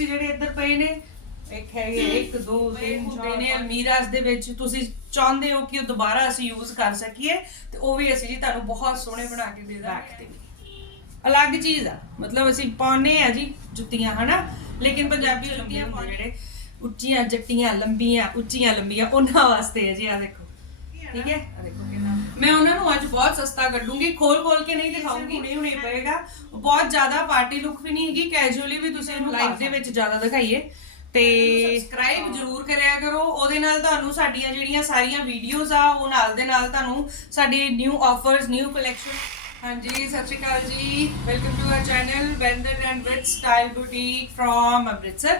ਤੁਸੀਂ ਜਿਹੜੇ ਇੱਧਰ ਪਏ ਨੇ ਇੱਕ ਹੈਗੇ 1 2 3 4 ਨੇ ਅਲਮੀਰਾਸ ਦੇ ਵਿੱਚ ਤੁਸੀਂ ਚਾਹੁੰਦੇ ਹੋ ਕਿ ਉਹ ਦੁਬਾਰਾ ਅਸੀਂ ਯੂਜ਼ ਕਰ ਸਕੀਏ ਤੇ ਉਹ ਵੀ ਅਸੀਂ ਜੀ ਤੁਹਾਨੂੰ ਬਹੁਤ ਸੋਹਣੇ ਬਣਾ ਕੇ ਦੇ ਦਾਂਗੇ। ਅਲੱਗ ਚੀਜ਼ ਆ ਮਤਲਬ ਅਸੀਂ ਪਾਉਨੇ ਆ ਜੀ ਜੁੱਤੀਆਂ ਹਨਾ? ਲੇਕਿਨ ਪੰਜਾਬੀ ਜੁੱਤੀਆਂ ਪਾਉਣੇ ਜਿਹੜੇ ਉੱਚੀਆਂ ਜੱਟੀਆਂ ਲੰਬੀਆਂ ਉੱਚੀਆਂ ਲੰਬੀਆਂ ਉਹਨਾਂ ਵਾਸਤੇ ਹੈ ਜੀ ਆ ਦੇਖੋ। ਠੀਕ ਹੈ? ਆ ਦੇਖੋ ਕਿੰਨਾ ਮੈਂ ਉਹਨਾਂ ਨੂੰ ਅੱਜ ਬਹੁਤ ਸਸਤਾ ਕੱਢੂੰਗੀ ਖੋਲ ਖੋਲ ਕੇ ਨਹੀਂ ਦਿਖਾਉਂਗੀ। ਹੁਣੇ ਹੁਣੇ ਪਏਗਾ। ਬਹੁਤ ਜ਼ਿਆਦਾ ਪਾਰਟੀ ਲੁੱਕ ਵੀ ਨਹੀਂ ਹੈਗੀ ਕੈਜੂਅਲੀ ਵੀ ਤੁਸੀਂ ਇਹਨੂੰ ਲਾਈਵ ਦੇ ਵਿੱਚ ਜ਼ਿਆਦਾ ਦਿਖਾਈਏ। ਤੇ ਸਬਸਕ੍ਰਾਈਬ ਜਰੂਰ ਕਰਿਆ ਕਰੋ। ਉਹਦੇ ਨਾਲ ਤੁਹਾਨੂੰ ਸਾਡੀਆਂ ਜਿਹੜੀਆਂ ਸਾਰੀਆਂ ਵੀਡੀਓਜ਼ ਆ ਉਹ ਨਾਲ ਦੇ ਨਾਲ ਤੁਹਾਨੂੰ ਸਾਡੀ ਨਿਊ ਆਫਰਸ ਨਿਊ ਕਲੈਕਸ਼ਨ ਹਾਂਜੀ ਸਤਿ ਸ਼੍ਰੀ ਅਕਾਲ ਜੀ। ਵੈਲਕਮ ਟੂ ਆਰ ਚੈਨਲ ਵੈਂਦਰ and ਬ੍ਰਿਟ style boutique from Amritsar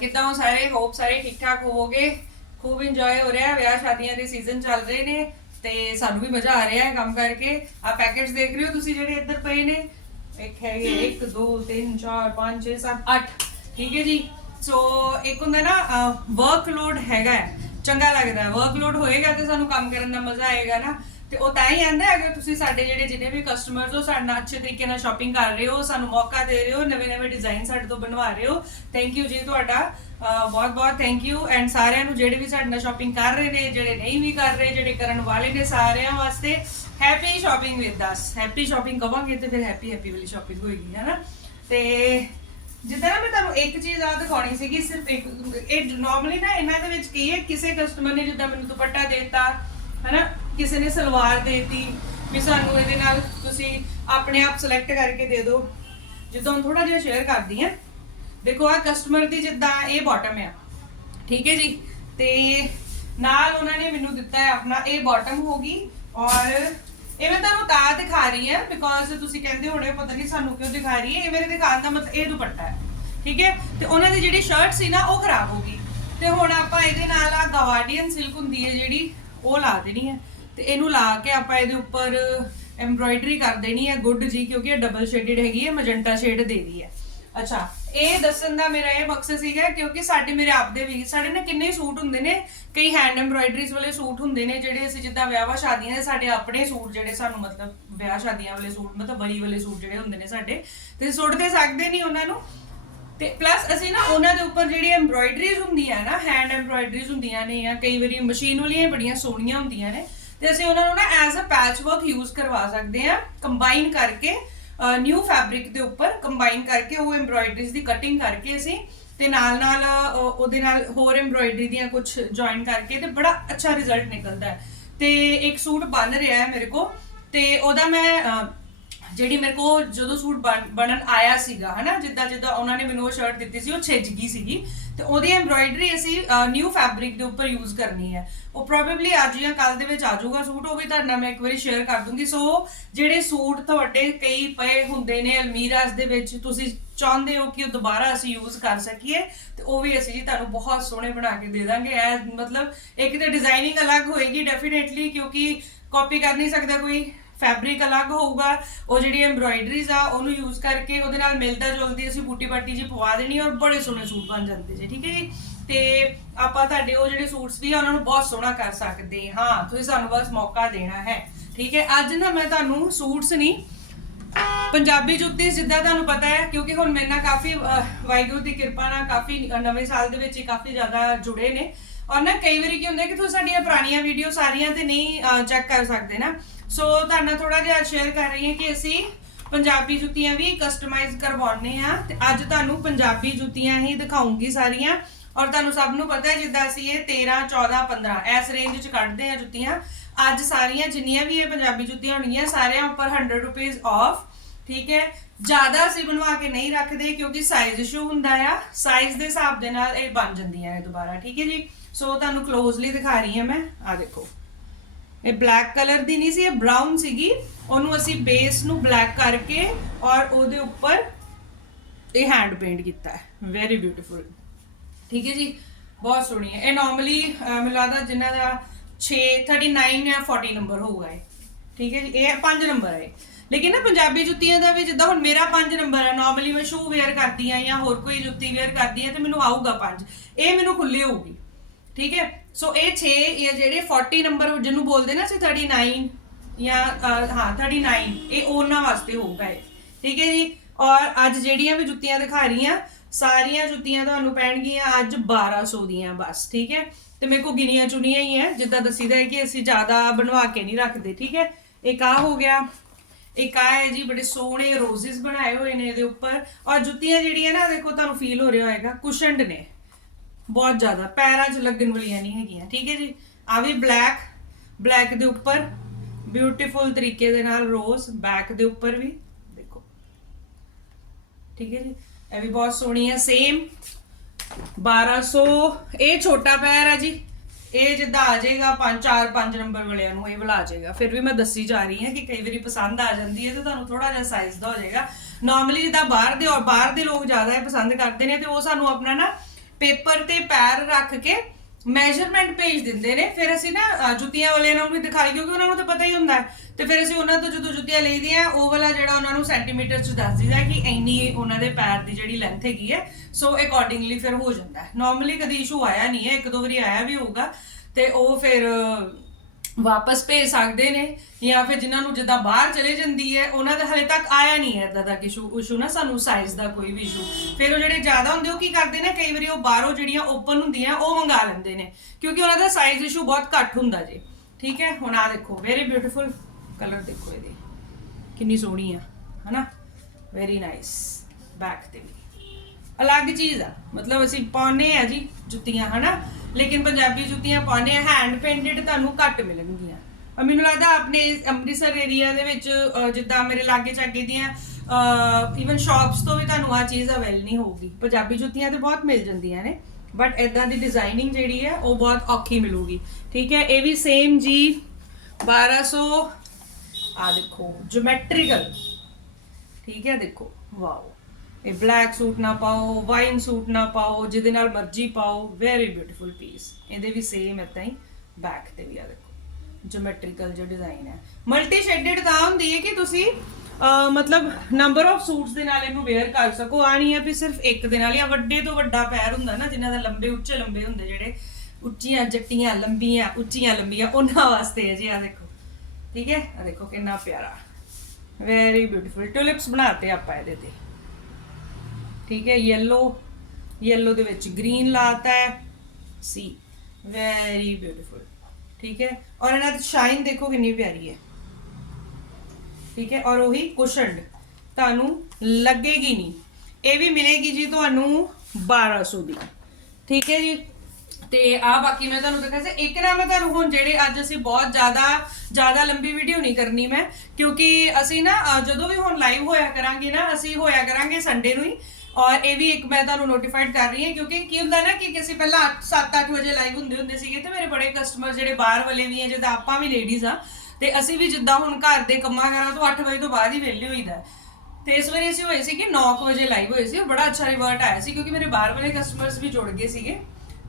ਕਿੱਦਾਂ ਹੋ ਸਾਰੇ? ਹੋਪ ਸਾਰੇ ਠੀਕ ਠਾਕ ਹੋਵੋਗੇ। ਖੂਬ ਇੰਜੋਏ ਹੋ ਰਿਹਾ। ਵਿਆਹ ਸ਼ਾਦੀਆਂ ਦੇ ਸੀਜ਼ਨ ਚੱਲ ਰਹੇ ਨੇ। ਤੇ ਸਾਨੂੰ ਵੀ ਮਜ਼ਾ ਆ ਰਿਹਾ ਹੈ ਕੰਮ ਕਰਕੇ। ਆ ਪੈਕੇਟਸ ਦੇਖ ਰਹੇ ਹੋ ਤੁਸੀਂ ਜਿਹੜੇ ਇੱਧਰ ਪਏ ਨੇ? ਇੱਕ ਹੈਗੇ 1 2 3 4 5 6 7 8 ਠੀਕ ਹੈ ਜੀ? ਸੋ ਇੱਕ ਹੁੰਦਾ ਨਾ ਵਰਕਲੋਡ ਹੈਗਾ ਹੈ, ਚੰਗਾ ਲੱਗਦਾ ਹੈ। ਵਰਕਲੋਡ ਹੋਏਗਾ ਤੇ ਸਾਨੂੰ ਕੰਮ ਕਰਨ ਦਾ ਮਜ਼ਾ ਆਏਗਾ ਨਾ। ਤੇ ਉਹ ਤਾਂ ਹੀ ਆਂਦਾ ਅਗਰ ਤੁਸੀਂ ਸਾਡੇ ਜਿਹੜੇ ਜਿੰਨੇ ਵੀ ਕਸਟਮਰਸ ਹੋ, ਸਾਡੇ ਨਾਲ ਅੱਛੇ ਤਰੀਕੇ ਨਾਲ ਸ਼ਾਪਿੰਗ ਕਰ ਰਹੇ ਹੋ, ਸਾਨੂੰ ਮੌਕਾ ਦੇ ਰਹੇ ਹੋ ਨਵੇਂ ਨਵੇਂ ਡਿਜ਼ਾਈਨ ਸਾਡੇ ਤੋਂ ਬਣਵਾ ਰਹੇ ਹੋ। ਥੈਂਕ ਯੂ ਜੀ ਤੁਹਾਡਾ। ਬਹੁਤ ਬਹੁਤ ਥੈਂਕ ਯੂ ਐਂਡ ਸਾਰਿਆਂ ਨੂੰ ਜਿਹੜੇ ਵੀ ਸਾਡੇ ਨਾਲ ਸ਼ਾਪਿੰਗ ਕਰ ਰਹੇ ਨੇ, ਜਿਹੜੇ ਨਹੀਂ ਵੀ ਕਰ ਰਹੇ, ਜਿਹੜੇ ਕਰਨ ਵਾਲੇ ਨੇ ਸਾਰਿਆਂ ਵਾਸਤੇ happy shopping with us happy shopping ਕਵਾਂਗੇ ਤੇ ਫਿਰ ਹੈਪੀ ਹੈਪੀ ਵਾਲੀ ਸ਼ਾਪਿੰਗ ਹੋਏਗੀ ਹੈ ਨਾ ਤੇ ਜਿੱਦਾਂ ਨਾ ਮੈਂ ਤੁਹਾਨੂੰ ਇੱਕ ਚੀਜ਼ ਆ ਦਿਖਾਉਣੀ ਸੀਗੀ, ਸਿਰਫ ਇੱਕ, ਇਹ ਨਾਰਮਲੀ ਨਾ ਇਹਨਾਂ ਦੇ ਵਿੱਚ ਕੀ ਹੈ, ਕਿਸੇ ਕਸਟਮਰ ਨੇ ਜਿੱਦਾਂ ਮੈਨੂੰ ਦੁਪੱਟਾ ਦੇਤਾ ਹਨਾ? ਕਿਸੇ ਨੇ ਸਲਵਾਰ ਦੇਤੀ ਵੀ ਸਾਨੂੰ ਇਹਦੇ ਨਾਲ ਤੁਸੀਂ ਆਪਣੇ ਆਪ ਸਿਲੈਕਟ ਕਰਕੇ ਦੇ ਦਿਓ। ਜਿੱਦਾਂ ਥੋੜਾ ਜਿਹਾ ਸ਼ੇਅਰ ਕਰਦੀ ਆ ਦੇਖੋ ਆ ਕਸਟਮਰ ਦੀ ਜਿੱਦਾਂ ਇਹ ਬਾਟਮ ਆ। ਠੀਕ ਹੈ ਜੀ? ਤੇ ਨਾਲ ਉਹਨਾਂ ਨੇ ਮੈਨੂੰ ਦਿੱਤਾ ਹੈ ਆਪਣਾ ਇਹ ਬਾਟਮ ਹੋਗੀ ਔਰ ਇਹ ਮੈਂ ਤੁਹਾਨੂੰ ਤਾਂ ਦਿਖਾ ਰਹੀ ਹਾਂ ਬਿਕੋਜ਼ ਤੁਸੀਂ ਕਹਿੰਦੇ ਹੋਣੇ ਪਤਾ ਨਹੀਂ ਸਾਨੂੰ ਕਿਉਂ ਦਿਖਾ ਰਹੀ ਹੈ। ਇਹ ਮੇਰੇ ਦਿਖਾਉਣ ਦਾ ਮਤਲਬ ਇਹ ਦੁਪੱਟਾ ਹੈ। ਠੀਕ ਹੈ? ਤੇ ਉਹਨਾਂ ਦੀ ਜਿਹੜੀ ਸ਼ਰਟ ਸੀ ਨਾ, ਉਹ ਖਰਾਬ ਹੋ ਗਈ। ਤੇ ਹੁਣ ਆਪਾਂ ਇਹਦੇ ਨਾਲ ਆ ਗਵਾਰਡੀਅਨ ਸਿਲਕ ਹੁੰਦੀ ਹੈ ਜਿਹੜੀ ਉਹ ਲਾ ਦੇਣੀ ਹੈ। ਤੇ ਇਹਨੂੰ ਲਾ ਕੇ ਆਪਾਂ ਇਹਦੇ ਉੱਪਰ ਐਮਬ੍ਰੋਇਡਰੀ ਕਰ ਦੇਣੀ ਹੈ ਗੁੱਡ ਜੀ, ਕਿਉਂਕਿ ਇਹ ਡਬਲ ਸ਼ੇਡਡ ਹੈਗੀ ਹੈ, ਮੈਜੈਂਟਾ ਸ਼ੇਡ ਦੇ ਰਹੀ ਹੈ। ਅੱਛਾ, ਇਹ ਦੱਸਣ ਦਾ ਮੇਰਾ ਇਹ ਮਕਸਦ ਸੀਗਾ, ਕਿਉਂਕਿ ਸਾਡੇ ਮੇਰੇ ਆਪਦੇ ਵੀ, ਸਾਡੇ ਨਾ ਕਿੰਨੇ ਸੂਟ ਹੁੰਦੇ ਨੇ, ਕਈ ਹੈਂਡ ਐਮਬ੍ਰੋਇਡਰੀਜ਼ ਵਾਲੇ ਸੂਟ ਹੁੰਦੇ ਨੇ, ਜਿਹੜੇ ਅਸੀਂ ਜਿੱਦਾਂ ਵਿਆਹਾਂ ਸ਼ਾਦੀਆਂ ਦੇ, ਸਾਡੇ ਆਪਣੇ ਸੂਟ ਜਿਹੜੇ ਸਾਨੂੰ ਮਤਲਬ ਵਿਆਹ ਸ਼ਾਦੀਆਂ ਵਾਲੇ ਸੂਟ, ਮਤਲਬ ਬਰੀ ਵਾਲੇ ਸੂਟ ਜਿਹੜੇ ਹੁੰਦੇ ਨੇ ਸਾਡੇ, ਤੇ ਸੁੱਟ ਦੇ ਸਕਦੇ ਨਹੀਂ ਉਹਨਾਂ ਨੂੰ। ਤੇ ਪਲੱਸ ਅਸੀਂ ਨਾ ਉਹਨਾਂ ਦੇ ਉੱਪਰ ਜਿਹੜੀ ਐਮਬ੍ਰੋਇਡਰੀਜ਼ ਹੁੰਦੀਆਂ ਨਾ ਹੈਂਡ ਐਮਬ੍ਰੋਇਡਰੀਜ਼ ਹੁੰਦੀਆਂ ਨੇ ਜਾਂ ਕਈ ਵਾਰੀ ਮਸ਼ੀਨ ਵਾਲੀਆਂ ਬੜੀਆਂ ਸੋਹਣੀਆਂ ਹੁੰਦੀਆਂ ਨੇ, ਤੇ ਅਸੀਂ ਉਹਨਾਂ ਨੂੰ ਨਾ as a patch work use ਕਰਵਾ ਸਕਦੇ ਆ ਕੰਬਾਈਨ ਕਰਕੇ ਨਿਊ ਫੈਬਰਿਕ ਦੇ ਉੱਪਰ ਕੰਬਾਈਨ ਕਰਕੇ ਉਹ ਐਮਬ੍ਰੋਇਡਰੀਜ਼ ਦੀ ਕਟਿੰਗ ਕਰਕੇ ਅਸੀਂ, ਤੇ ਨਾਲ ਨਾਲ ਉਹਦੇ ਨਾਲ ਹੋਰ ਐਮਬ੍ਰੋਇਡਰੀ ਦੀਆਂ ਕੁਝ ਜੁਆਇਨ ਕਰਕੇ ਤੇ ਬੜਾ ਅੱਛਾ ਰਿਜ਼ਲਟ ਨਿਕਲਦਾ ਹੈ। ਤੇ ਇੱਕ ਸੂਟ ਬਣ ਰਿਹਾ ਹੈ ਮੇਰੇ ਕੋ ਤੇ ਉਹਦਾ ਮੈਂ ਜਿਹੜੀ ਮੇਰੇ ਕੋ ਜਦੋਂ ਸੂਟ ਬਣ- ਬਣਨ ਆਇਆ ਸੀਗਾ, ਹਨਾ, ਜਿੱਦਾਂ ਜਿੱਦਾਂ ਉਹਨਾਂ ਨੇ ਮੈਨੂੰ ਉਹ ਸ਼ਰਟ ਦਿੱਤੀ ਸੀ, ਉਹ ਛਿੱਜ ਗਈ ਸੀਗੀ। ਤੇ ਉਹਦੀ ਐਮਬ੍ਰੋਇਡਰੀ ਅਸੀਂ ਨਿਊ ਫੈਬਰਿਕ ਦੇ ਉੱਪਰ ਯੂਜ਼ ਕਰਨੀ ਹੈ। ਉਹ ਪ੍ਰੋਬੇਬਲੀ ਅੱਜ ਜਾਂ ਕੱਲ ਦੇ ਵਿੱਚ ਆ ਜਾਊਗਾ ਸੂਟ, ਉਹ ਵੀ ਤੁਹਾਡੇ ਨਾਲ ਮੈਂ ਇੱਕ ਵਾਰੀ ਸ਼ੇਅਰ ਕਰ ਦੂੰਗੀ। ਸੋ ਜਿਹੜੇ ਸੂਟ ਤੁਹਾਡੇ ਕਈ ਪਏ ਹੁੰਦੇ ਨੇ ਅਲਮੀਰਾਸ ਦੇ ਵਿੱਚ, ਤੁਸੀਂ ਚਾਹੁੰਦੇ ਹੋ ਕਿ ਉਹ ਦੁਬਾਰਾ ਅਸੀਂ ਯੂਜ਼ ਕਰ ਸਕੀਏ, ਤੇ ਉਹ ਵੀ ਅਸੀਂ ਜੀ ਤੁਹਾਨੂੰ ਬਹੁਤ ਸੋਹਣੇ ਬਣਾ ਕੇ ਦੇ ਦਾਂਗੇ। ਐ ਮਤਲਬ ਇੱਕ ਤੇ ਡਿਜ਼ਾਈਨਿੰਗ ਅਲੱਗ ਹੋਏਗੀ ਡੈਫੀਨੇਟਲੀ ਕਿਉਂਕਿ ਕਾਪੀ ਕਰ ਨਹੀਂ ਸਕਦਾ ਕੋਈ। ਫੈਬਰਿਕ ਅਲੱਗ ਹੋਊਗਾ, ਉਹ ਜਿਹੜੀ ਐਮਬ੍ਰੋਇਡਰੀਜ਼ ਆ, ਉਹਨੂੰ ਯੂਜ਼ ਕਰਕੇ ਉਹਦੇ ਨਾਲ ਮਿਲਦਾ ਜੁਲਦੀ ਅਸੀਂ ਬੂਟੀ ਪੱਟੀ ਜੀ ਪਵਾ ਦੇਣੀ ਔਰ ਬੜੇ ਸੋਹਣੇ ਸੂਟ ਬਣ ਜਾਂਦੇ ਜੀ, ਠੀਕ ਹੈ ਜੀ? ਤੇ ਆਪਾਂ ਤੁਹਾਡੇ ਉਹ ਜਿਹੜੇ ਸੂਟਸ ਵੀ ਆ, ਉਹਨਾਂ ਨੂੰ ਬਹੁਤ ਸੋਹਣਾ ਕਰ ਸਕਦੇ ਹਾਂ। ਤੁਸੀਂ ਸਾਨੂੰ ਬਸ ਮੌਕਾ ਦੇਣਾ ਹੈ, ਠੀਕ ਹੈ? ਅੱਜ ਨਾ ਮੈਂ ਤੁਹਾਨੂੰ ਸੂਟਸ ਨਹੀਂ ਪੰਜਾਬੀ ਜੁੱਤੀ ਜਿੱਦਾਂ ਤੁਹਾਨੂੰ ਪਤਾ ਹੈ, ਕਿਉਂਕਿ ਹੁਣ ਮੇਰੇ ਨਾਲ ਕਾਫੀ ਵਾਹਿਗੁਰੂ ਦੀ ਕਿਰਪਾ ਨਾਲ ਕਾਫੀ ਨਵੇਂ ਸਾਲ ਦੇ ਵਿੱਚ ਹੀ ਕਾਫੀ ਜ਼ਿਆਦਾ ਜੁੜੇ ਨੇ। ਔਰ ਨਾ ਕਈ ਵਾਰੀ ਕੀ ਹੁੰਦਾ ਕਿ ਤੁਸੀਂ ਸਾਡੀਆਂ ਪੁਰਾਣੀਆਂ ਵੀਡੀਓ ਸਾਰੀਆਂ ਤੇ ਨਹੀਂ ਚੈੱਕ ਕਰ ਸਕਦੇ ਨਾ। ਸੋ ਤੁਹਾਨੂੰ ਥੋੜਾ ਜਿਹਾ ਸ਼ੇਅਰ ਕਰ ਰਹੀ ਹਾਂ ਕਿ ਅਸੀਂ ਪੰਜਾਬੀ ਜੁੱਤੀਆਂ ਵੀ ਕਸਟਮਾਈਜ਼ ਕਰਵਾਉਣੇ ਆ ਤੇ ਅੱਜ ਤੁਹਾਨੂੰ ਪੰਜਾਬੀ ਜੁੱਤੀਆਂ ਹੀ ਦਿਖਾਉਂਗੀ ਸਾਰੀਆਂ। ਔਰ ਤੁਹਾਨੂੰ ਸਭ ਨੂੰ ਪਤਾ ਹੈ, ਜਿੱਦਾਂ ਅਸੀਂ ਇਹ 13 14 15 ਇਸ ਰੇਂਜ 'ਚ ਕੱਢਦੇ ਆ ਜੁੱਤੀਆਂ। ਅੱਜ ਸਾਰੀਆਂ ਜਿੰਨੀਆਂ ਵੀ ਇਹ ਪੰਜਾਬੀ ਜੁੱਤੀਆਂ ਹੋਣਗੀਆਂ, ਸਾਰਿਆਂ ਉੱਪਰ 100 ਰੁਪਏ ਆਫ ਠੀਕ ਹੈ? ਜ਼ਿਆਦਾ ਅਸੀਂ ਬਣਵਾ ਕੇ ਨਹੀਂ ਰੱਖਦੇ ਕਿਉਂਕਿ ਸਾਈਜ਼ ਇਸ਼ੂ ਹੁੰਦਾ ਆ। ਸਾਈਜ਼ ਦੇ ਹਿਸਾਬ ਦੇ ਨਾਲ ਇਹ ਬਣ ਜਾਂਦੀਆਂ ਨੇ ਦੁਬਾਰਾ, ਠੀਕ ਹੈ ਜੀ? ਸੋ ਤੁਹਾਨੂੰ ਕਲੋਜ਼ਲੀ ਦਿਖਾ ਰਹੀ ਹਾਂ ਮੈਂ। ਆ ਦੇਖੋ। ਇਹ ਬਲੈਕ ਕਲਰ ਦੀ ਨਹੀਂ ਸੀ, ਇਹ ਬ੍ਰਾਊਨ ਸੀਗੀ। ਉਹਨੂੰ ਅਸੀਂ ਬੇਸ ਨੂੰ ਬਲੈਕ ਕਰਕੇ ਔਰ ਉਹਦੇ ਉੱਪਰ ਇਹ ਹੈਂਡ ਪੇਂਟ ਕੀਤਾ ਹੈ। ਵੈਰੀ ਬਿਊਟੀਫੁਲ ਠੀਕ ਹੈ ਜੀ? ਬਹੁਤ ਸੋਹਣੀ ਹੈ। ਇਹ ਨਾਰਮਲੀ ਮੈਨੂੰ ਲੱਗਦਾ ਜਿਨ੍ਹਾਂ ਦਾ 6 39 ਜਾਂ 40 ਨੰਬਰ ਹੋਊਗਾ ਇਹ। ਠੀਕ ਹੈ ਜੀ? ਇਹ 5 ਨੰਬਰ ਹੈ ਲੇਕਿਨ ਨਾ ਪੰਜਾਬੀ ਜੁੱਤੀਆਂ ਦਾ ਵੀ ਜਿੱਦਾਂ ਹੁਣ ਮੇਰਾ 5 ਨੰਬਰ ਹੈ ਨਾਰਮਲੀ ਮੈਂ ਸ਼ੂ ਵੇਅਰ ਕਰਦੀ ਆ ਜਾਂ ਹੋਰ ਕੋਈ ਜੁੱਤੀ ਵੇਅਰ ਕਰਦੀ ਆ ਤੇ ਮੈਨੂੰ ਆਊਗਾ 5 ਇਹ ਮੈਨੂੰ ਖੁੱਲੀ ਹੋਊਗੀ। ਠੀਕ ਹੈ? ਸੋ ਇਹ 6 ਇਹ ਜਿਹੜੇ 40 ਨੰਬਰ ਜਿਹਨੂੰ ਬੋਲਦੇ ਨਾ ਅਸੀਂ 39 ਜਾਂ ਅਹ, ਹਾਂ 39 ਇਹ ਉਹਨਾਂ ਵਾਸਤੇ ਹੋਊਗਾ ਇਹ। ਠੀਕ ਹੈ ਜੀ? ਔਰ ਅੱਜ ਜਿਹੜੀਆਂ ਵੀ ਜੁੱਤੀਆਂ ਦਿਖਾ ਰਹੀ ਹਾਂ ਸਾਰੀਆਂ ਜੁੱਤੀਆਂ ਤੁਹਾਨੂੰ ਪੈਣਗੀਆਂ ਅੱਜ 1200 ਦੀਆਂ ਬਸ ਠੀਕ ਹੈ? ਤੇ ਮੇਰੇ ਕੋ ਗਿਣੀਆਂ ਚੁਣੀਆਂ ਹੀ ਹੈ ਜਿੱਦਾਂ ਦੱਸੀਦਾ ਹੈ ਕਿ ਅਸੀਂ ਜ਼ਿਆਦਾ ਬਣਵਾ ਕੇ ਨਹੀਂ ਰੱਖਦੇ ਠੀਕ ਹੈ? ਇੱਕ ਆ ਹੋ ਗਿਆ ਇੱਕ ਆ ਹੈ ਜੀ ਬੜੇ ਸੋਹਣੇ ਰੋਜ਼ਸ ਬਣਾਏ ਹੋਏ ਨੇ ਇਹਦੇ ਉੱਪਰ। ਔਰ ਜੁੱਤੀਆਂ ਜਿਹੜੀਆਂ ਨਾ ਦੇਖੋ ਤੁਹਾਨੂੰ ਫੀਲ ਹੋ ਰਿਹਾ ਹੋਏਗਾ ਕੁਸ਼ਨਡ ਨੇ। ਬਹੁਤ ਜ਼ਿਆਦਾ, ਪੈਰਾਂ 'ਚ ਲੱਗਣ ਵਾਲੀਆਂ ਨਹੀਂ ਹੈਗੀਆਂ, ਠੀਕ ਹੈ ਜੀ? ਆ ਵੀ ਬਲੈਕ ਬਲੈਕ ਦੇ ਉੱਪਰ ਬਿਊਟੀਫੁਲ ਤਰੀਕੇ ਦੇ ਨਾਲ ਰੋਜ਼ ਬੈਕ ਦੇ ਉੱਪਰ ਵੀ, ਦੇਖੋ। ਠੀਕ ਹੈ ਜੀ? ਇਹ ਵੀ ਬਹੁਤ ਸੋਹਣੀ ਹੈ ਸੇਮ 1200 ਇਹ ਛੋਟਾ ਪੈਰ ਹੈ ਜੀ। ਇਹ ਜਿੱਦਾਂ ਆ ਜਾਏਗਾ 5 4 5 ਨੰਬਰ ਵਾਲਿਆਂ ਨੂੰ, ਇਹ ਵਾਲਾ ਆ ਜਾਏਗਾ। ਫਿਰ ਵੀ ਮੈਂ ਦੱਸੀ ਜਾ ਰਹੀ ਹਾਂ ਕਿ ਕਈ ਵਾਰੀ ਪਸੰਦ ਆ ਜਾਂਦੀ ਹੈ ਤੇ ਤੁਹਾਨੂੰ ਥੋੜਾ ਜਿਹਾ ਸਾਈਜ਼ ਦਾ ਹੋ ਜਾਏਗਾ। ਨਾਰਮਲੀ ਜਿੱਦਾਂ ਬਾਹਰ ਦੇ ਔਰ ਬਾਹਰ ਦੇ ਲੋਕ ਜ਼ਿਆਦਾ ਇਹ ਪਸੰਦ ਕਰਦੇ ਨੇ ਤੇ ਉਹ ਸਾਨੂੰ ਆਪਣਾ ਨਾ ਪੇਪਰ ਤੇ ਪੈਰ ਰੱਖ ਕੇ ਮੈਜ਼ਰਮੈਂਟ ਭੇਜ ਦਿੰਦੇ ਨੇ। ਫਿਰ ਅਸੀਂ ਨਾ ਜੁੱਤੀਆਂ ਵਾਲਿਆਂ ਨੂੰ ਵੀ ਦਿਖਾਈ, ਕਿਉਂਕਿ ਉਹਨਾਂ ਨੂੰ ਤਾਂ ਪਤਾ ਹੀ ਹੁੰਦਾ ਹੈ। ਤੇ ਫਿਰ ਅਸੀਂ ਉਹਨਾਂ ਤੋਂ ਜਦੋਂ ਜੁੱਤੀਆਂ ਲਈਦੀਆਂ, ਉਹ ਵਾਲਾ ਜਿਹੜਾ ਉਹਨਾਂ ਨੂੰ ਸੈਂਟੀਮੀਟਰ ਚ ਦੱਸ ਦਿੰਦਾ ਕਿ ਇੰਨੀ ਉਹਨਾਂ ਦੇ ਪੈਰ ਦੀ ਜਿਹੜੀ ਲੈਂਥ ਹੈਗੀ ਹੈ ਸੋ ਅਕੋਰਡਿੰਗਲੀ ਫਿਰ ਹੋ ਜਾਂਦਾ ਹੈ। ਨਾਰਮਲੀ ਕਦੀ ਇਸ਼ੂ ਆਇਆ ਨਹੀਂ ਹੈ, ਇੱਕ ਦੋ ਵਾਰੀ ਆਇਆ ਵੀ ਹੋਊਗਾ, ਤੇ ਉਹ ਫਿਰ ਵਾਪਸ ਭੇਜ ਸਕਦੇ ਨੇ ਜਾਂ ਫਿਰ ਜਿਨ੍ਹਾਂ ਨੂੰ ਜਿੱਦਾਂ ਬਾਹਰ ਚਲੇ ਜਾਂਦੀ ਹੈ, ਉਹਨਾਂ ਦਾ ਹਲੇ ਤੱਕ ਆਇਆ ਨਹੀਂ ਹੈ ਇਦਾਂ ਦਾ ਕਿਸ਼ੂ ਇਸ਼ੂ ਨਾ ਸਾਨੂੰ ਸਾਈਜ਼ ਦਾ ਕੋਈ ਵੀ ਇਸ਼ੂ ਫਿਰ ਉਹ ਜਿਹੜੇ ਜ਼ਿਆਦਾ ਹੁੰਦੇ, ਉਹ ਕੀ ਕਰਦੇ ਨੇ? ਕਈ ਵਾਰੀ ਉਹ ਬਾਹਰੋਂ ਜਿਹੜੀਆਂ ਓਪਨ ਹੁੰਦੀਆਂ, ਉਹ ਮੰਗਾ ਲੈਂਦੇ ਨੇ। ਕਿਉਂਕਿ ਉਹਨਾਂ ਦਾ ਸਾਈਜ਼ ਇਸ਼ੂ ਬਹੁਤ ਘੱਟ ਹੁੰਦਾ ਜੇ। ਠੀਕ ਹੈ? ਹੁਣ ਆ ਦੇਖੋ ਵੈਰੀ ਬਿਊਟੀਫੁਲ ਕਲਰ ਦੇਖੋ ਇਹਦੀ। ਕਿੰਨੀ ਸੋਹਣੀ ਆ, ਹਨਾ? ਵੈਰੀ ਨਾਈਸ ਬੈਕ ਤੇ ਵੀ। ਅਲੱਗ ਚੀਜ਼ ਆ। ਮਤਲਬ ਅਸੀਂ ਪਾਉਨੇ ਆ ਜੀ ਜੁੱਤੀਆਂ, ਹਨਾ? ਲੇਕਿਨ ਪੰਜਾਬੀ ਜੁੱਤੀਆਂ ਪਾਉਨੇ ਆ ਹੈਂਡ ਪੇਂਟਡ ਤੁਹਾਨੂੰ ਘੱਟ ਮਿਲਣਗੀਆਂ। ਮੈਨੂੰ ਲੱਗਦਾ ਆਪਣੇ ਅੰਮ੍ਰਿਤਸਰ ਏਰੀਆ ਦੇ ਵਿੱਚ ਜਿੱਦਾਂ ਮੇਰੇ ਲਾਗੇ ਚਾਗੇ ਦੀਆਂ ਈਵਨ ਸ਼ਾਪਸ ਤੋਂ ਵੀ ਤੁਹਾਨੂੰ ਆ ਚੀਜ਼ ਅਵੇਲ ਨਹੀਂ ਹੋਊਗੀ। ਪੰਜਾਬੀ ਜੁੱਤੀਆਂ ਤੇ ਬਹੁਤ ਮਿਲ ਜਾਂਦੀਆਂ ਨੇ ਬਟ ਇਦਾਂ ਦੀ ਡਿਜ਼ਾਈਨਿੰਗ ਜਿਹੜੀ ਹੈ ਉਹ ਬਹੁਤ ਔਖੀ ਮਿਲੂਗੀ। ਠੀਕ ਹੈ, ਇਹ ਵੀ ਸੇਮ ਜੀ 1200 ਆ ਦੇਖੋ ਜਿਓਮੈਟ੍ਰੀਕਲ ਠੀਕ ਹੈ, ਦੇਖੋ, ਵਾਓ। ਇਹ ਬਲੈਕ ਸੂਟ ਨਾ ਪਾਓ ਵਾਈਨ ਸੂਟ ਨਾ ਪਾਓ, ਜਿਹਦੇ ਨਾਲ ਮਰਜ਼ੀ ਪਾਓ ਵੈਰੀ ਬਿਊਟੀਫੁਲ ਪੀਸ ਇਹਦੇ ਵੀ ਸੇਮ ਇਦਾਂ ਹੀ ਬੈਕ ਤੇ ਵੀ ਆ ਦੇਖੋ ਜਿਓਮੈਟ੍ਰੀਕਲ ਜੋ ਡਿਜ਼ਾਈਨ ਹੈ। ਮਲਟੀ ਸ਼ੇਡਡ ਤਾਂ ਹੁੰਦੀ ਹੈ ਕਿ ਤੁਸੀਂ ਮਤਲਬ ਨੰਬਰ ਆਫ ਸੂਟਸ ਦੇ ਨਾਲ ਇਹਨੂੰ ਵੇਅਰ ਕਰ ਸਕੋ। ਆ ਨਹੀਂ ਹੈ ਵੀ ਸਿਰਫ ਇੱਕ ਦੇ ਨਾਲ, ਜਾਂ ਵੱਡੇ ਤੋਂ ਵੱਡਾ ਪੈਰ ਹੁੰਦਾ ਨਾ, ਜਿਨ੍ਹਾਂ ਦਾ ਲੰਬੇ, ਉੱਚੇ ਲੰਬੇ ਹੁੰਦੇ ਜਿਹੜੇ ਉੱਚੀਆਂ, ਜੱਟੀਆਂ, ਲੰਬੀਆਂ, ਉੱਚੀਆਂ, ਲੰਬੀਆਂ, ਉਹਨਾਂ ਵਾਸਤੇ ਹੈ ਜੀ ਆ ਦੇਖੋ। ਠੀਕ ਹੈ? ਆ ਦੇਖੋ ਕਿੰਨਾ ਪਿਆਰਾ। ਵੈਰੀ ਬਿਊਟੀਫੁਲ ਟੁਲਿਪਸ ਬਣਾਤੇ ਆਪਾਂ ਇਹਦੇ ਤੇ। ਠੀਕ ਹੈ ਯੈਲੋ ਯੈਲੋ ਦੇ ਵਿੱਚ ਗ੍ਰੀਨ ਲਾਤਾ ਹੈ। ਸੀ ਵੈਰੀ ਬਿਊਟੀਫੁਲ ਠੀਕ ਹੈ। ਔਰ ਇਹਨਾਂ ਦੀ ਸ਼ਾਈਨ ਦੇਖੋ ਕਿੰਨੀ ਪਿਆਰੀ ਹੈ। ਠੀਕ ਹੈ, ਔਰ ਉਹੀ ਕੁਸ਼ਨਡ ਤੁਹਾਨੂੰ ਲੱਗੇਗੀ ਨਹੀਂ। ਇਹ ਵੀ ਮਿਲੇਗੀ ਜੀ ਤੁਹਾਨੂੰ 1200 ਦੀ। ਠੀਕ ਹੈ ਜੀ। ਤੇ ਆ ਬਾਕੀ ਮੈਂ ਤੁਹਾਨੂੰ ਦਿਖਾ ਸੀ। ਇੱਕ ਨਾ ਮੈਂ ਤੁਹਾਨੂੰ ਹੁਣ ਜਿਹੜੇ ਅੱਜ ਅਸੀਂ ਬਹੁਤ ਜ਼ਿਆਦਾ ਜ਼ਿਆਦਾ ਲੰਬੀ ਵੀਡੀਓ ਨਹੀਂ ਕਰਨੀ ਮੈਂ, ਕਿਉਂਕਿ ਅਸੀਂ ਨਾ ਜਦੋਂ ਵੀ ਹੁਣ ਲਾਈਵ ਹੋਇਆ ਕਰਾਂਗੇ ਨਾ, ਅਸੀਂ ਹੋਇਆ ਕਰਾਂਗੇ ਸੰਡੇ ਨੂੰ ਹੀ ਔਰ ਇਹ ਵੀ ਇੱਕ ਮੈਂ ਤੁਹਾਨੂੰ ਨੋਟੀਫਾਈਡ ਕਰ ਰਹੀ ਹਾਂ, ਕਿਉਂਕਿ ਕੀ ਹੁੰਦਾ ਨਾ ਕਿ ਅਸੀਂ ਪਹਿਲਾਂ 7-8 ਵਜੇ ਲਾਈਵ ਹੁੰਦੇ ਹੁੰਦੇ ਸੀਗੇ ਤੇ ਮੇਰੇ ਬੜੇ ਕਸਟਮਰ ਜਿਹੜੇ ਬਾਹਰ ਵਾਲੇ ਵੀ ਆ, ਜਿੱਦਾਂ ਆਪਾਂ ਵੀ ਲੇਡੀਜ਼ ਆ, ਤੇ ਅਸੀਂ ਵੀ ਜਿੱਦਾਂ ਹੁਣ ਘਰ ਦੇ ਕੰਮਾਂ ਕਰਾਂ ਤੋਂ 8 ਵਜੇ ਤੋਂ ਬਾਅਦ ਹੀ ਵਿਹਲੇ ਹੋਈਦਾ ਹੈ। ਤੇ ਇਸ ਵਾਰੀ ਅਸੀਂ ਹੋਏ ਸੀ ਕਿ 9 ਵਜੇ ਲਾਈਵ ਹੋਏ ਸੀ, ਔਰ ਬੜਾ ਅੱਛਾ ਰਿਵਰਟ ਆਇਆ ਸੀ, ਕਿਉਂਕਿ ਮੇਰੇ ਬਾਹਰ ਵਾਲੇ ਕਸਟਮਰਸ ਵੀ ਜੁੜ ਗਏ ਸੀਗੇ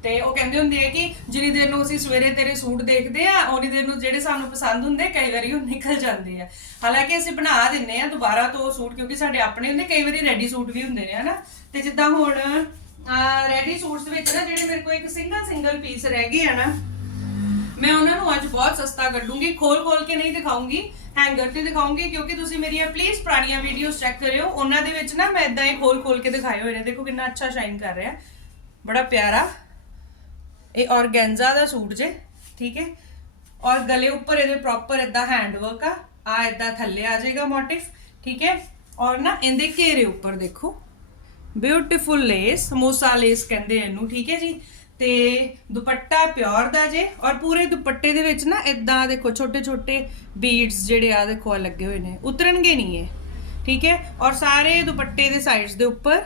ਤੇ ਉਹ ਕਹਿੰਦੇ ਹੁੰਦੇ ਆ ਕਿ ਜਿੰਨੀ ਦੇਰ ਨੂੰ ਅਸੀਂ ਸਵੇਰੇ ਤੇਰੇ ਸੂਟ ਦੇਖਦੇ ਆ ਉਨੀ ਦੇਰ ਨੂੰ ਜਿਹੜੇ ਸਾਨੂੰ ਪਸੰਦ ਹੁੰਦੇ, ਕਈ ਵਾਰੀ ਉਹ ਨਿਕਲ ਜਾਂਦੇ ਆ। ਹਾਲਾਂਕਿ ਅਸੀਂ ਬਣਾ ਦਿੰਨੇ ਆ ਦੁਬਾਰਾ ਤੋਂ ਉਹ ਸੂਟ, ਕਿਉਂਕਿ ਸਾਡੇ ਆਪਣੇ ਹੁੰਦੇ, ਕਈ ਵਾਰੀ ਰੈਡੀ ਸੂਟ ਵੀ ਹੁੰਦੇ ਨੇ, ਹਨਾ? ਤੇ ਜਿੱਦਾਂ ਹੁਣ ਰੈਡੀ ਸੂਟਸ ਦੇ ਵਿੱਚ ਨਾ ਜਿਹੜੇ ਮੇਰੇ ਕੋਲ ਇੱਕ ਸਿੰਗਲ ਸਿੰਗਲ ਪੀਸ ਰਹਿ ਗਏ ਆ ਨਾ, ਮੈਂ ਉਹਨਾਂ ਨੂੰ ਅੱਜ ਬਹੁਤ ਸਸਤਾ ਕੱਢੂੰਗੀ। ਖੋਲ ਖੋਲ ਕੇ ਨਹੀਂ ਦਿਖਾਉਂਗੀ ਹੈਂਗਰ ਤੇ ਦਿਖਾਉਂਗੀ, ਕਿਉਂਕਿ ਤੁਸੀਂ ਮੇਰੀਆਂ ਪਲੀਜ਼ ਪੁਰਾਣੀਆਂ ਵੀਡੀਓਜ਼ ਚੈੱਕ ਕਰਿਓ। ਉਹਨਾਂ ਦੇ ਵਿੱਚ ਨਾ ਮੈਂ ਇਦਾਂ ਹੀ ਖੋਲ ਖੋਲ ਕੇ ਦਿਖਾਏ ਹੋਏ ਨੇ। ਦੇਖੋ ਕਿੰਨਾ ਅੱਛਾ ਸ਼ਾਈਨ ਕਰ ਰਿਹਾ। ਬੜਾ ਪਿਆਰਾ। ਇਹ ਔਰਗੈਂਜ਼ਾ ਦਾ ਸੂਟ ਜੇ, ਠੀਕ ਹੈ? ਔਰ ਗਲੇ ਉੱਪਰ ਇਹਦੇ ਪ੍ਰੋਪਰ ਇਦਾਂ ਹੈਂਡ ਵਰਕ ਆ ਆ ਇਦਾਂ ਥੱਲੇ ਆ ਜਾਏਗਾ ਮੋਟਿਵ ਠੀਕ ਹੈ? ਔਰ ਨਾ ਇਹਦੇ ਘੇਰੇ ਉੱਪਰ ਦੇਖੋ ਬਿਊਟੀਫੁਲ ਲੇਸ ਸਮੋਸਾ ਲੇਸ ਕਹਿੰਦੇ ਇਹਨੂੰ, ਠੀਕ ਹੈ ਜੀ? ਤੇ ਦੁਪੱਟਾ ਪਿਓਰ ਦਾ ਜੇ, ਔਰ ਪੂਰੇ ਦੁਪੱਟੇ ਦੇ ਵਿੱਚ ਨਾ ਇਦਾਂ ਦੇਖੋ ਛੋਟੇ ਛੋਟੇ ਬੀਡਸ ਜਿਹੜੇ ਆ ਦੇਖੋ ਆ ਲੱਗੇ ਹੋਏ ਨੇ, ਉਤਰਨਗੇ ਨਹੀਂ ਇਹ, ਠੀਕ ਹੈ? ਔਰ ਸਾਰੇ ਦੁਪੱਟੇ ਦੇ ਸਾਈਡਸ ਦੇ ਉੱਪਰ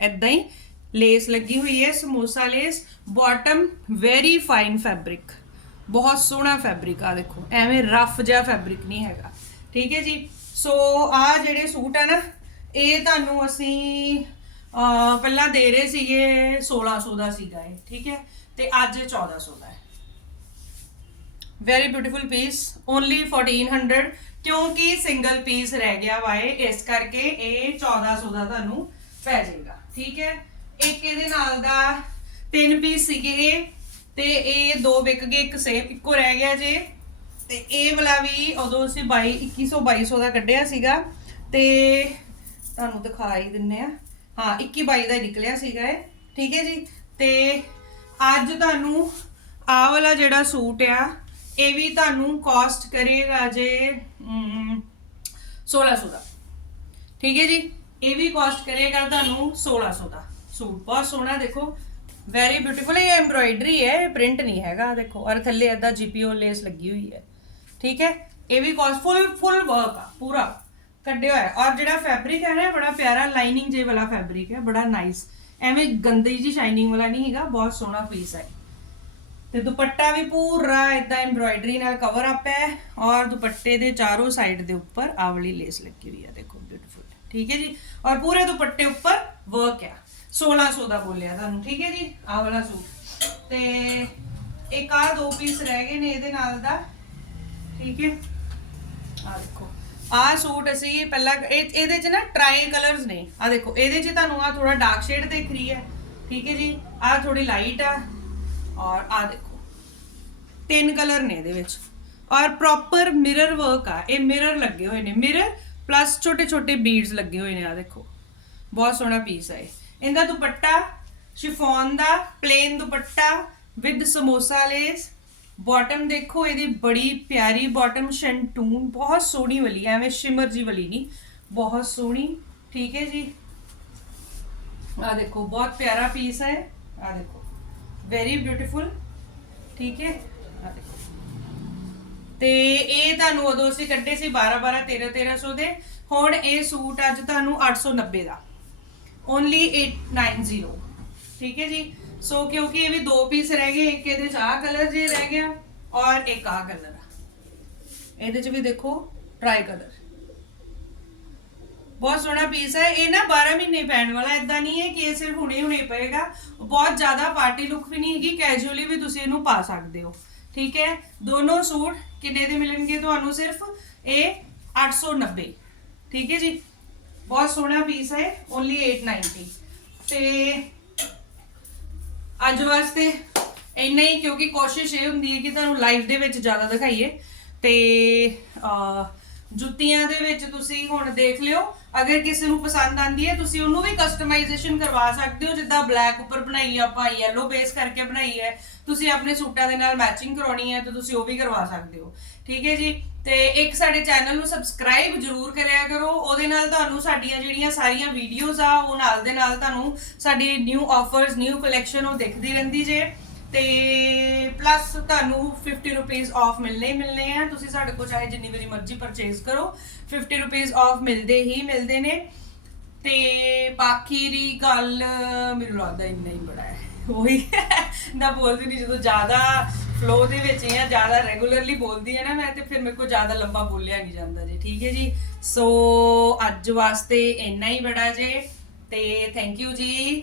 ਇਦਾਂ ਹੀ ਲੇਸ ਲੱਗੀ ਹੋਈ ਹੈ samosa lace bottom very fine fabric ਬਹੁਤ ਸੋਹਣਾ ਫੈਬਰਿਕ ਆ ਦੇਖੋ ਐਵੇਂ ਰਫ ਜਿਹਾ ਫੈਬਰਿਕ ਨਹੀਂ ਹੈਗਾ ਠੀਕ ਹੈ ਜੀ ਸੋ ਆ ਜਿਹੜੇ ਸੂਟ ਆ ਨਾ ਇਹ ਤੁਹਾਨੂੰ ਅਸੀਂ ਅਹ, ਪਹਿਲਾਂ ਦੇ ਰਹੇ ਸੀਗੇ 1600 ਦਾ ਸੀਗਾ ਇਹ ਠੀਕ ਹੈ ਤੇ ਅੱਜ 1400 ਦਾ ਹੈ ਵੈਰੀ ਬਿਊਟੀਫੁਲ ਪੀਸ ਓਨਲੀ 1400 ਕਿਉਂਕਿ ਸਿੰਗਲ ਪੀਸ ਰਹਿ ਗਿਆ ਵਾਏ ਇਸ ਕਰਕੇ ਇਹ 1400 ਦਾ ਤੁਹਾਨੂੰ ਪੈ ਜਾਏਗਾ ਠੀਕ ਹੈ ਇੱਕ ਇਹਦੇ ਨਾਲ ਦਾ ਤਿੰਨ ਪੀਸ ਸੀਗੇ ਇਹ ਤੇ ਇਹ ਦੋ ਵਿਕ ਗਏ ਇੱਕ ਸੇਮ ਇੱਕੋ ਰਹਿ ਗਿਆ ਜੇ। ਤੇ ਇਹ ਵਾਲਾ ਵੀ ਉਦੋਂ ਅਸੀਂ 22 2100 2200 ਦਾ ਕੱਢਿਆ ਸੀਗਾ। ਤੇ ਤੁਹਾਨੂੰ ਦਿਖਾ ਹੀ ਦਿੰਨੇ ਆ। ਹਾਂ 21 22 ਦਾ ਨਿਕਲਿਆ ਸੀਗਾ ਇਹ ਠੀਕ ਹੈ ਜੀ? ਤੇ ਅੱਜ ਤੁਹਾਨੂੰ ਆਹ ਵਾਲਾ ਜਿਹੜਾ ਸੂਟ ਆ ਇਹ ਵੀ ਤੁਹਾਨੂੰ ਕਾਸਟ ਕਰੇਗਾ ਜੇ ਅਮ, 1600 ਦਾ। ਠੀਕ ਹੈ ਜੀ? ਇਹ ਵੀ ਕਾਸਟ ਕਰੇਗਾ ਤੁਹਾਨੂੰ 1600 ਦਾ। ਸੂਟ ਬਹੁਤ ਸੋਹਣਾ ਦੇਖੋ ਵੈਰੀ ਬਿਊਟੀਫੁਲ ਇਹ ਐਮਬ੍ਰੋਇਡਰੀ ਹੈ ਪ੍ਰਿੰਟ ਨਹੀਂ ਹੈਗਾ ਦੇਖੋ ਔਰ ਥੱਲੇ ਏਦਾਂ ਜੀਪੀਓ ਲੇਸ ਲੱਗੀ ਹੋਈ ਹੈ। ਠੀਕ ਹੈ ਇਹ ਵੀ ਕਾਸਟ ਫੁੱਲ ਫੁੱਲ ਵਰਕ ਆ, ਪੂਰਾ। ਕੱਢਿਆ ਹੋਇਆ। ਔਰ ਜਿਹੜਾ ਫੈਬਰਿਕ ਹੈ ਨਾ ਇਹ ਬੜਾ ਪਿਆਰਾ ਲਾਈਨਿੰਗ ਜੇ ਵਾਲਾ ਫੈਬਰਿਕ ਹੈ, ਬੜਾ ਨਾਈਸ ਐਵੇਂ ਗੰਦੀ ਜੀ ਸ਼ਾਈਨਿੰਗ ਵਾਲਾ ਨਹੀਂ ਹੈਗਾ, ਬਹੁਤ ਸੋਹਣਾ ਪੀਸ ਹੈ। ਤੇ ਦੁਪੱਟਾ ਵੀ ਪੂਰਾ ਇਦਾਂ ਐਮਬ੍ਰੋਇਡਰੀ ਨਾਲ ਕਵਰ ਅਪ ਹੈ। ਔਰ ਦੁਪੱਟੇ ਦੇ ਚਾਰੋਂ ਸਾਈਡ ਦੇ ਉੱਪਰ ਆਹ ਵਾਲੀ ਲੇਸ ਲੱਗੀ ਹੋਈ ਹੈ, ਦੇਖੋ ਬਿਊਟੀਫੁਲ ਠੀਕ ਹੈ ਜੀ? ਔਰ ਪੂਰੇ ਦੁਪੱਟੇ ਉੱਪਰ ਵਰਕ ਆ। 1600 ਦਾ ਬੋਲਿਆ ਤੁਹਾਨੂੰ, ਠੀਕ ਹੈ ਜੀ? ਆਹ ਵਾਲਾ ਸੂਟ ਤੇ ਇੱਕ ਆ ਦੋ ਪੀਸ ਰਹਿ ਗਏ ਨੇ ਇਹਦੇ ਨਾਲ ਦਾ, ਠੀਕ ਹੈ? ਆ ਦੇਖੋ, ਆਹ ਸੂਟ ਅਸੀਂ ਪਹਿਲਾਂ ਇਹ, ਇਹਦੇ ਚ ਨਾ ਟਰਾਈ ਕਲਰਸ ਨੇ। ਆ ਦੇਖੋ, ਇਹਦੇ ਚ ਤੁਹਾਨੂੰ ਆ ਥੋੜਾ ਡਾਰਕ ਸ਼ੇਡ ਦਿਖ ਰਹੀ ਹੈ, ਠੀਕ ਹੈ ਜੀ? ਆ ਥੋੜੀ ਲਾਈਟ ਆ, ਔਰ ਆ ਦੇਖੋ, ਤਿੰਨ ਕਲਰ ਨੇ ਇਹਦੇ ਵਿੱਚ। ਔਰ ਪ੍ਰੋਪਰ ਮਿਰਰ ਵਰਕ ਆ, ਇਹ ਮਿਰਰ ਲੱਗੇ ਹੋਏ ਨੇ। ਮਿਰਰ ਪਲੱਸ ਛੋਟੇ ਛੋਟੇ ਬੀਡਸ ਲੱਗੇ ਹੋਏ ਨੇ ਆ ਦੇਖੋ। ਬਹੁਤ ਸੋਹਣਾ ਪੀਸ ਆ ਇਹ। ਇਹਦਾ dupatta, chiffon the plain dupatta with samosa lace bottom ਦੇਖੋ, ਇਹਦੀ ਬੜੀ ਪਿਆਰੀ ਬਾਟਮ ਸ਼ੈਂਟੂਨ, ਬਹੁਤ ਸੋਹਣੀ ਵਾਲੀ, ਐਵੇਂ ਸ਼ਿਮਰ ਜੀ ਵਾਲੀ ਨਹੀਂ, ਬਹੁਤ ਸੋਹਣੀ, ਠੀਕ ਹੈ ਜੀ? ਆ ਦੇਖੋ, ਬਹੁਤ ਪਿਆਰਾ ਪੀਸ ਹੈ ਆ ਦੇਖੋ ਵੈਰੀ ਬਿਊਟੀਫੁਲ ਠੀਕ ਹੈ? ਆ ਦੇਖੋ। ਤੇ ਇਹ ਤੁਹਾਨੂੰ ਉਦੋਂ ਅਸੀਂ ਕੱਢੇ ਸੀ 12 12 13 1300 ਦੇ, ਹੁਣ ਇਹ ਸੂਟ ਅੱਜ ਤੁਹਾਨੂੰ 890 ਦਾ। ਓਨਲੀ 890 ਠੀਕ ਹੈ ਜੀ ਸੋ ਕਿਉਂਕਿ ਇਹ ਵੀ ਦੋ ਪੀਸ ਰਹਿ ਗਏ ਇੱਕ ਇਹਦੇ ਚ ਆਹ ਕਲਰ ਜੇ ਰਹਿ ਗਿਆ ਔਰ ਇੱਕ ਆਹ ਕਲਰ ਇਹਦੇ ਚ ਵੀ ਦੇਖੋ ਟਰਾਈ ਕਲਰ ਬਹੁਤ ਸੋਹਣਾ ਪੀਸ ਹੈ ਇਹ ਨਾ 12 ਮਹੀਨੇ ਪੈਣ ਵਾਲਾ ਇਦਾਂ ਨਹੀਂ ਹੈ ਕਿ ਇਹ ਸਿਰਫ ਹੁਣੇ ਹੁਣੇ ਪਏਗਾ ਬਹੁਤ ਜ਼ਿਆਦਾ ਪਾਰਟੀ ਲੁੱਕ ਵੀ ਨਹੀਂ ਹੈਗੀ ਕੈਜੂਅਲੀ ਵੀ ਤੁਸੀਂ ਇਹਨੂੰ ਪਾ ਸਕਦੇ ਹੋ ਠੀਕ ਹੈ ਦੋਨੋਂ ਸੂਟ ਕਿੰਨੇ ਦੇ ਮਿਲਣਗੇ ਤੁਹਾਨੂੰ ਸਿਰਫ ਇਹ 890 ਠੀਕ ਹੈ ਜੀ ਬਹੁਤ ਸੋਹਣਾ ਪੀਸ ਹੈ ਓਨਲੀ 890 ਤੇ ਅੱਜ ਵਾਸਤੇ ਇੰਨਾ ਹੀ, ਕਿਉਂਕਿ ਕੋਸ਼ਿਸ਼ ਇਹ ਹੁੰਦੀ ਹੈ ਕਿ ਤੁਹਾਨੂੰ ਲਾਈਵ ਦੇ ਵਿੱਚ ਜ਼ਿਆਦਾ ਦਿਖਾਈਏ। ਤੇ ਜੁੱਤੀਆਂ ਦੇ ਵਿੱਚ ਤੁਸੀਂ ਹੁਣ ਦੇਖ ਲਿਓ ਅਗਰ ਕਿਸੇ ਨੂੰ ਪਸੰਦ ਆਂਦੀ ਹੈ, ਤੁਸੀਂ ਉਹਨੂੰ ਵੀ ਕਸਟਮਾਈਜ਼ੇਸ਼ਨ ਕਰਵਾ ਸਕਦੇ ਹੋ, ਜਿੱਦਾਂ ਬਲੈਕ ਉੱਪਰ ਬਣਾਈ ਆ, ਆਪਾਂ ਯੈਲੋ ਬੇਸ ਕਰਕੇ ਬਣਾਈ ਹੈ, ਤੁਸੀਂ ਆਪਣੇ ਸੂਟਾਂ ਦੇ ਨਾਲ ਮੈਚਿੰਗ ਕਰਾਉਣੀ ਹੈ, ਤਾਂ ਤੁਸੀਂ ਉਹ ਵੀ ਕਰਵਾ ਸਕਦੇ ਹੋ। ਠੀਕ ਹੈ ਜੀ? ਤੇ ਇੱਕ ਸਾਡੇ ਚੈਨਲ ਨੂੰ ਸਬਸਕ੍ਰਾਈਬ ਜਰੂਰ ਕਰਿਆ ਕਰੋ, ਉਹਦੇ ਨਾਲ ਤੁਹਾਨੂੰ ਸਾਡੀਆਂ ਜਿਹੜੀਆਂ ਸਾਰੀਆਂ ਵੀਡੀਓਜ਼ ਆ, ਉਹ ਨਾਲ ਦੇ ਨਾਲ ਤੁਹਾਨੂੰ ਸਾਡੀ ਨਿਊ ਆਫਰਸ ਨਿਊ ਕਲੈਕਸ਼ਨ ਉਹ ਦਿਖਦੀ ਰਹਿੰਦੀ ਜੇ। ਤੇ ਪਲੱਸ ਤੁਹਾਨੂੰ 50 ਰੁਪਏ ਆਫ ਮਿਲਨੇ ਹੀ ਮਿਲਨੇ ਆ। ਤੁਸੀਂ ਸਾਡੇ ਕੋਲ ਚਾਹੇ ਜਿੰਨੀ ਵਾਰੀ ਮਰਜ਼ੀ ਪਰਚੇਸ ਕਰੋ 50 ਰੁਪਏ ਆਫ ਮਿਲਦੇ ਹੀ ਮਿਲਦੇ ਨੇ। ਤੇ ਬਾਕੀ ਦੀ ਗੱਲ, ਮੈਨੂੰ ਲੱਗਦਾ ਇੰਨਾ ਹੀ ਬੜਾ ਹੈ। ਉਹੀ ਨਾ ਬੋਲਦੀ ਨਹੀਂ ਜਦੋਂ ਜ਼ਿਆਦਾ ਫਲੋ ਦੇ ਵਿੱਚ ਜਾਂ ਜ਼ਿਆਦਾ ਰੈਗੂਲਰਲੀ ਬੋਲਦੀ ਹੈ ਨਾ ਮੈਂ, ਤੇ ਫਿਰ ਮੇਰੇ ਕੋਲ ਜ਼ਿਆਦਾ ਲੰਬਾ ਬੋਲਿਆ ਨਹੀਂ ਜਾਂਦਾ ਜੀ। ਠੀਕ ਹੈ ਜੀ? ਸੋ ਅੱਜ ਵਾਸਤੇ ਇੰਨਾ ਹੀ ਬੜਾ ਜੇ। ਤੇ ਥੈਂਕ ਯੂ ਜੀ।